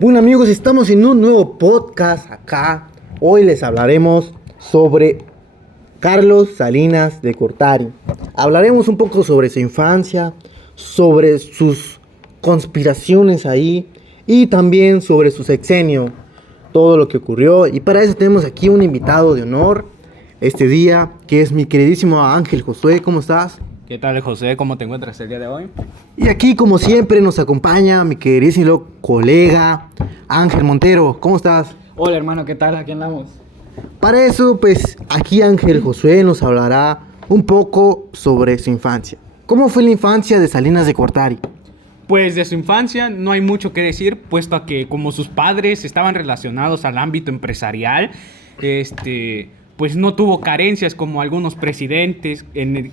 Bueno amigos, estamos en un nuevo podcast acá. Hoy les hablaremos sobre Carlos Salinas de Gortari. Hablaremos un poco sobre su infancia, sobre sus conspiraciones ahí y también sobre su sexenio, todo lo que ocurrió. Y para eso tenemos aquí un invitado de honor este día, que es mi queridísimo Ángel Josué. ¿Cómo estás? ¿Qué tal, José? ¿Cómo te encuentras el día de hoy? Y aquí, como siempre, nos acompaña mi queridísimo colega Ángel Montero. ¿Cómo estás? Hola, hermano, ¿qué tal? Aquí andamos. Para eso, pues, aquí Ángel Josué nos hablará un poco sobre su infancia. ¿Cómo fue la infancia de Salinas de Gortari? Pues de su infancia no hay mucho que decir, puesto a que como sus padres estaban relacionados al ámbito empresarial, pues no tuvo carencias como algunos presidentes.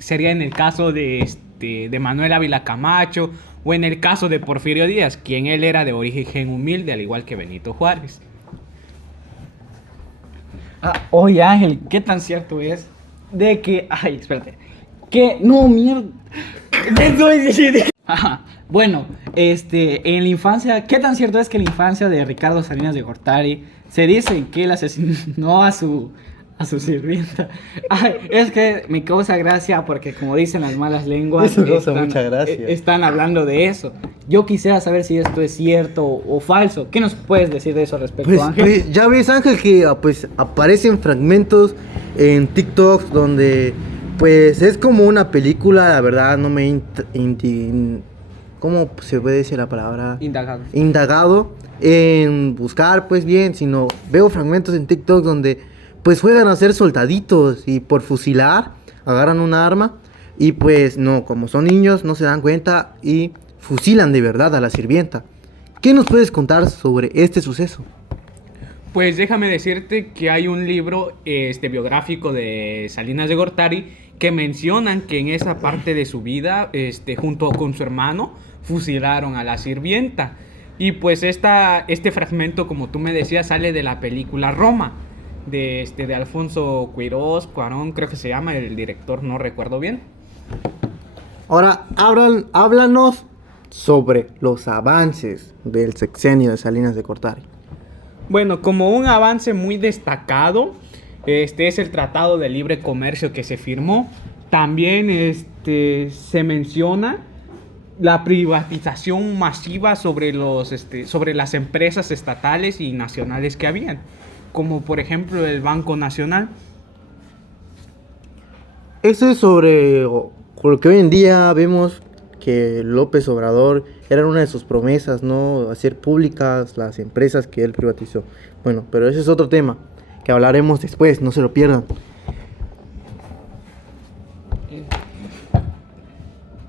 Sería en el caso de Manuel Ávila Camacho o en el caso de Porfirio Díaz, quien él era de origen humilde, al igual que Benito Juárez. Oye Ángel, ¿qué tan cierto es de que... Ay, espérate. Que... No, mierda. ¿Qué estoy diciendo? Bueno, en la infancia... ¿Qué tan cierto es que en la infancia de Ricardo Salinas de Gortari se dice que él asesinó a su sirvienta? Ay, es que me causa gracia porque como dicen las malas lenguas... Eso causa mucha gracia. Están hablando de eso. Yo quisiera saber si esto es cierto o falso. ¿Qué nos puedes decir de eso respecto, Ángel? Pues ya ves, Ángel, que pues aparecen fragmentos en TikTok donde pues es como una película, la verdad no me ¿cómo se puede decir la palabra? Indagado en buscar pues bien, sino veo fragmentos en TikTok donde pues juegan a ser soldaditos y por fusilar agarran una arma y pues no, como son niños no se dan cuenta y fusilan de verdad a la sirvienta. ¿Qué nos puedes contar sobre este suceso? Pues déjame decirte que hay un libro biográfico de Salinas de Gortari que mencionan que en esa parte de su vida, junto con su hermano, fusilaron a la sirvienta. Y pues este fragmento, como tú me decías, sale de la película Roma, de Alfonso Cuarón, creo que se llama, el director, no recuerdo bien. Ahora, háblanos sobre los avances del sexenio de Salinas de Gortari. Bueno, como un avance muy destacado, es el Tratado de Libre Comercio que se firmó. También se menciona la privatización masiva sobre las empresas estatales y nacionales que habían, como por ejemplo el Banco Nacional. Eso es sobre lo que hoy en día vemos que López Obrador era una de sus promesas, ¿no? Hacer públicas las empresas que él privatizó. Bueno, pero ese es otro tema que hablaremos después, no se lo pierdan.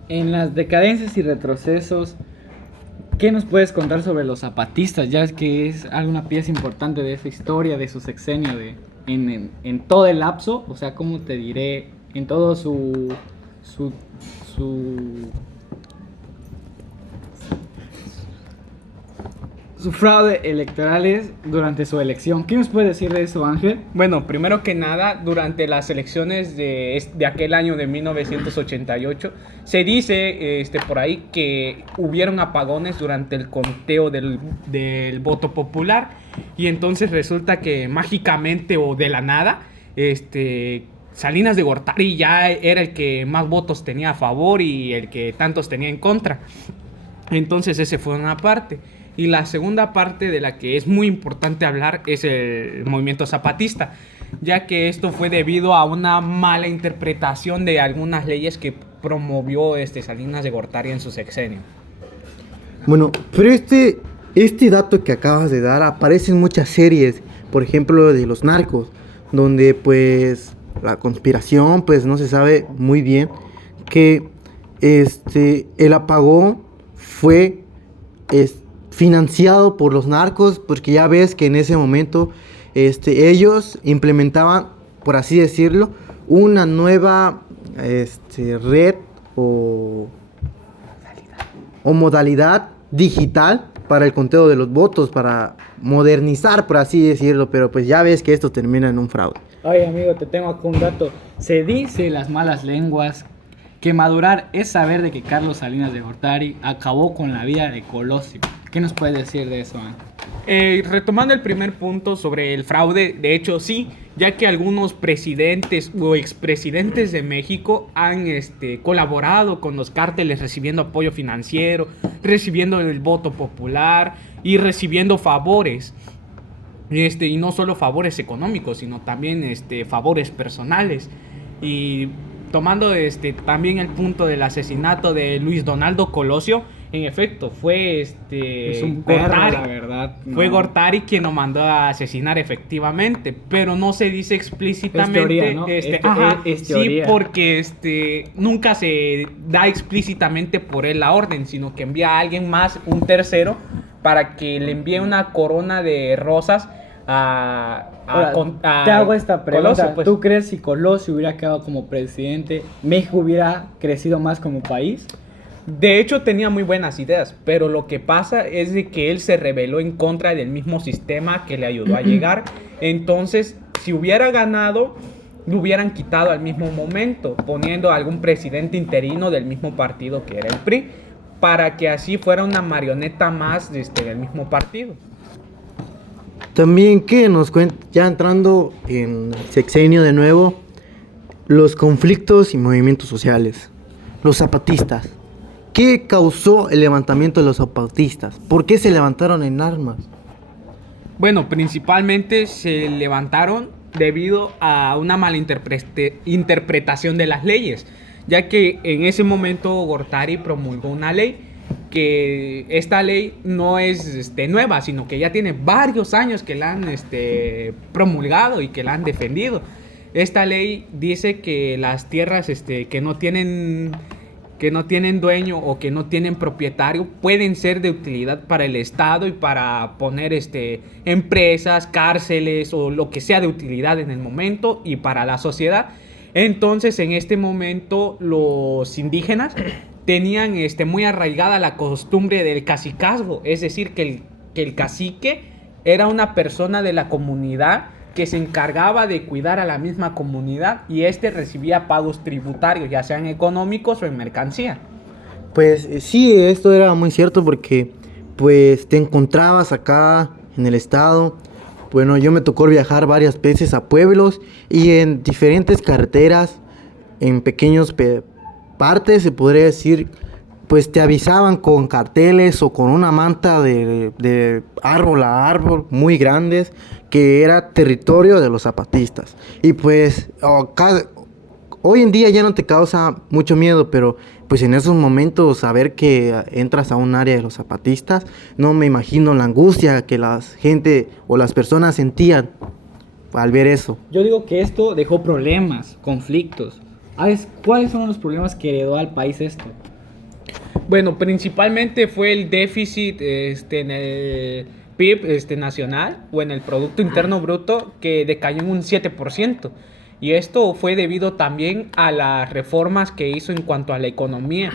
En las decadencias y retrocesos, ¿qué nos puedes contar sobre los zapatistas? Ya es que es alguna pieza importante de esa historia, de su sexenio, en todo el lapso, o sea, ¿cómo te diré? En todo su fraude electorales durante su elección. ¿Qué nos puede decir de eso, Ángel? Bueno, primero que nada, durante las elecciones de aquel año de 1988, se dice por ahí que hubieron apagones durante el conteo del voto popular. Y entonces resulta que mágicamente o de la nada, Salinas de Gortari ya era el que más votos tenía a favor y el que tantos tenía en contra. Entonces esa fue una parte. Y la segunda parte de la que es muy importante hablar es el movimiento zapatista, ya que esto fue debido a una mala interpretación de algunas leyes que promovió Salinas de Gortari en su sexenio. Bueno, pero este dato que acabas de dar aparece en muchas series, por ejemplo de los narcos, donde pues la conspiración pues no se sabe muy bien que el apagón fue financiado por los narcos, porque ya ves que en ese momento ellos implementaban, por así decirlo, una nueva red o modalidad digital para el conteo de los votos, para modernizar, por así decirlo, pero pues ya ves que esto termina en un fraude. Oye, amigo, te tengo acá un dato. Se dice las malas lenguas que madurar es saber de que Carlos Salinas de Gortari acabó con la vida de Colosio. ¿Qué nos puedes decir de eso? Retomando el primer punto sobre el fraude, de hecho sí, ya que algunos presidentes o expresidentes de México han colaborado con los cárteles recibiendo apoyo financiero, recibiendo el voto popular y recibiendo favores. Y no solo favores económicos, sino también favores personales. Y tomando también el punto del asesinato de Luis Donaldo Colosio, en efecto, fue Es un perro, Gortari. la verdad. Fue No. Gortari quien lo mandó a asesinar efectivamente, pero no se dice explícitamente. Es teoría, ¿no? Es Sí, teoría. porque nunca se da explícitamente por él la orden, sino que envía a alguien más, un tercero, para que le envíe una corona de rosas Ahora, a te hago esta pregunta. Colosio, pues. ¿Tú crees si Colosio hubiera quedado como presidente, México hubiera crecido más como país? De hecho, tenía muy buenas ideas, pero lo que pasa es de que él se rebeló en contra del mismo sistema que le ayudó a llegar. Entonces, si hubiera ganado, lo hubieran quitado al mismo momento, poniendo a algún presidente interino del mismo partido que era el PRI, para que así fuera una marioneta más del mismo partido. También que nos cuenta, ya entrando en el sexenio de nuevo, los conflictos y movimientos sociales. Los zapatistas. ¿Qué causó el levantamiento de los zapatistas? ¿Por qué se levantaron en armas? Bueno, principalmente se levantaron debido a una mala interpretación de las leyes, ya que en ese momento Gortari promulgó una ley, que esta ley no es nueva, sino que ya tiene varios años que la han promulgado y que la han defendido. Esta ley dice que las tierras que no tienen dueño o que no tienen propietario pueden ser de utilidad para el Estado y para poner empresas, cárceles o lo que sea de utilidad en el momento y para la sociedad. Entonces, en este momento, los indígenas tenían muy arraigada la costumbre del cacicazgo, es decir, que el cacique era una persona de la comunidad que se encargaba de cuidar a la misma comunidad y recibía pagos tributarios, ya sean económicos o en mercancía. Pues sí, esto era muy cierto porque pues te encontrabas acá en el estado. Bueno, yo me tocó viajar varias veces a pueblos y en diferentes carreteras, en pequeños partes, se podría decir, pues te avisaban con carteles o con una manta de árbol a árbol muy grandes que era territorio de los zapatistas. Y pues hoy en día ya no te causa mucho miedo, pero pues en esos momentos saber que entras a un área de los zapatistas, no me imagino la angustia que la gente o las personas sentían al ver eso. Yo digo que esto dejó problemas, conflictos. ¿Cuáles son los problemas que heredó al país esto? Bueno, principalmente fue el déficit en el PIB nacional o en el Producto Interno Bruto, que decayó en un 7%. Y esto fue debido también a las reformas que hizo en cuanto a la economía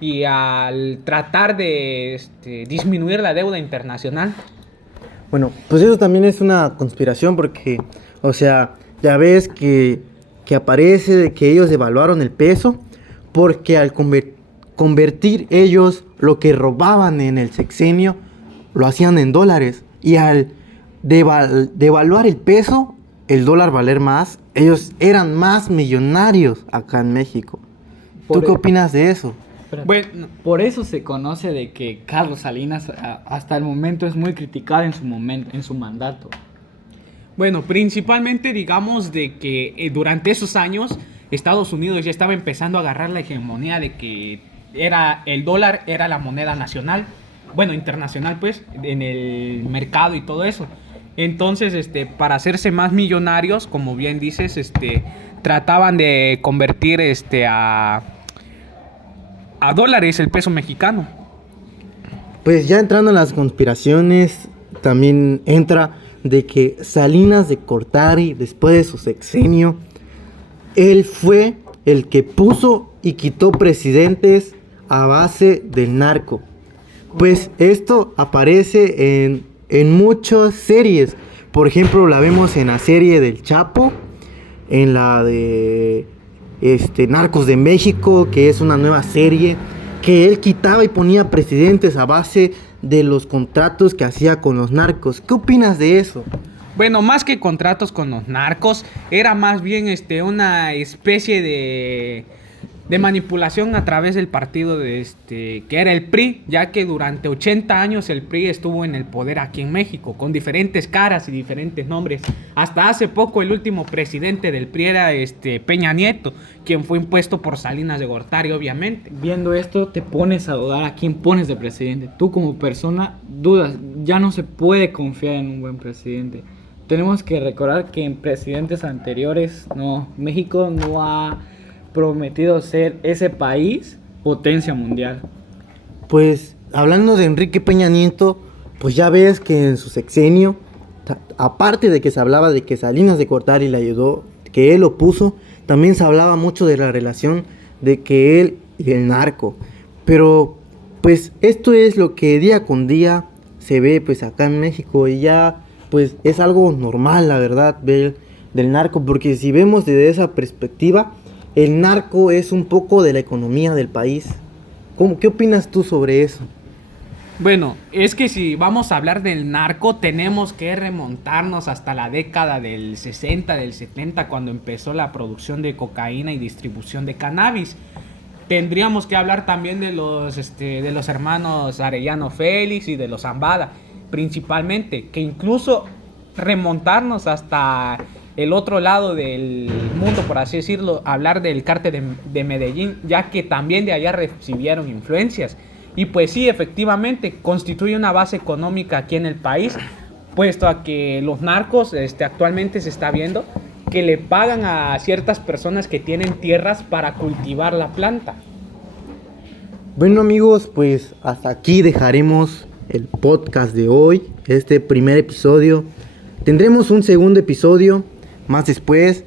y al tratar de disminuir la deuda internacional. Bueno, pues eso también es una conspiración porque, o sea, ya ves que aparece de que ellos devaluaron el peso porque al convertir ellos lo que robaban en el sexenio lo hacían en dólares y al devaluar el peso, el dólar valer más, ellos eran más millonarios acá en México. ¿Tú qué opinas de eso? Bueno, Por eso se conoce de que Carlos Salinas hasta el momento es muy criticado en su mandato. Bueno, principalmente digamos de que durante esos años Estados Unidos ya estaba empezando a agarrar la hegemonía de que el dólar era la moneda nacional, bueno, internacional pues, en el mercado y todo eso. Entonces, para hacerse más millonarios, como bien dices, trataban de convertir a dólares el peso mexicano. Pues ya entrando en las conspiraciones, también entra de que Salinas de Gortari, después de su sexenio, él fue el que puso y quitó presidentes a base del narco. Pues esto aparece en muchas series. Por ejemplo, la vemos en la serie del Chapo, en la de Narcos de México, que es una nueva serie, que él quitaba y ponía presidentes a base de los contratos que hacía con los narcos. ¿Qué opinas de eso? Bueno, más que contratos con los narcos, era más bien una especie de manipulación a través del partido que era el PRI, ya que durante 80 años el PRI estuvo en el poder aquí en México, con diferentes caras y diferentes nombres. Hasta hace poco el último presidente del PRI era Peña Nieto, quien fue impuesto por Salinas de Gortari, obviamente. Viendo esto, te pones a dudar a quién pones de presidente. Tú como persona dudas, ya no se puede confiar en un buen presidente. Tenemos que recordar que en presidentes anteriores, México no ha prometido ser ese país potencia mundial. Pues hablando de Enrique Peña Nieto, pues ya ves que en su sexenio, aparte de que se hablaba de que Salinas de Gortari le ayudó, que él lo puso, también se hablaba mucho de la relación de que él y el narco. Pero pues esto es lo que día con día se ve pues acá en México, y ya pues es algo normal, la verdad, ver del narco, porque si vemos desde esa perspectiva, el narco es un poco de la economía del país. ¿Qué opinas tú sobre eso? Bueno, es que si vamos a hablar del narco, tenemos que remontarnos hasta la década del 60, del 70, cuando empezó la producción de cocaína y distribución de cannabis. Tendríamos que hablar también de los hermanos Arellano Félix y de los Zambada, principalmente, que incluso remontarnos hasta el otro lado del mundo, por así decirlo, hablar del cártel de Medellín, ya que también de allá recibieron influencias. Y pues sí, efectivamente, constituye una base económica aquí en el país, puesto a que los narcos actualmente se está viendo que le pagan a ciertas personas que tienen tierras para cultivar la planta. Bueno amigos, pues hasta aquí dejaremos el podcast de hoy, este primer episodio. Tendremos un segundo episodio más después,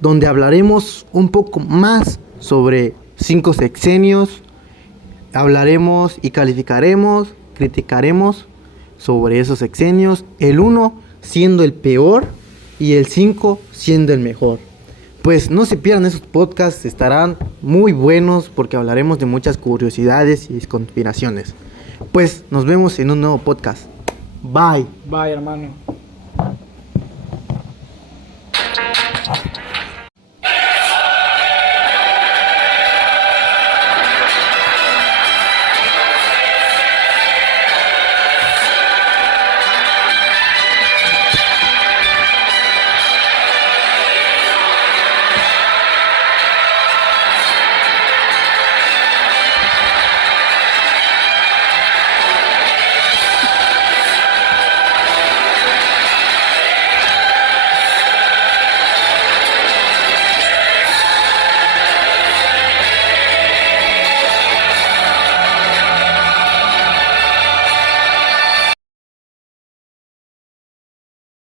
donde hablaremos un poco más sobre 5 sexenios. Hablaremos y calificaremos, criticaremos sobre esos sexenios, el 1 siendo el peor y el 5 siendo el mejor. Pues no se pierdan esos podcasts, estarán muy buenos porque hablaremos de muchas curiosidades y conspiraciones. Pues nos vemos en un nuevo podcast. Bye. Bye, hermano.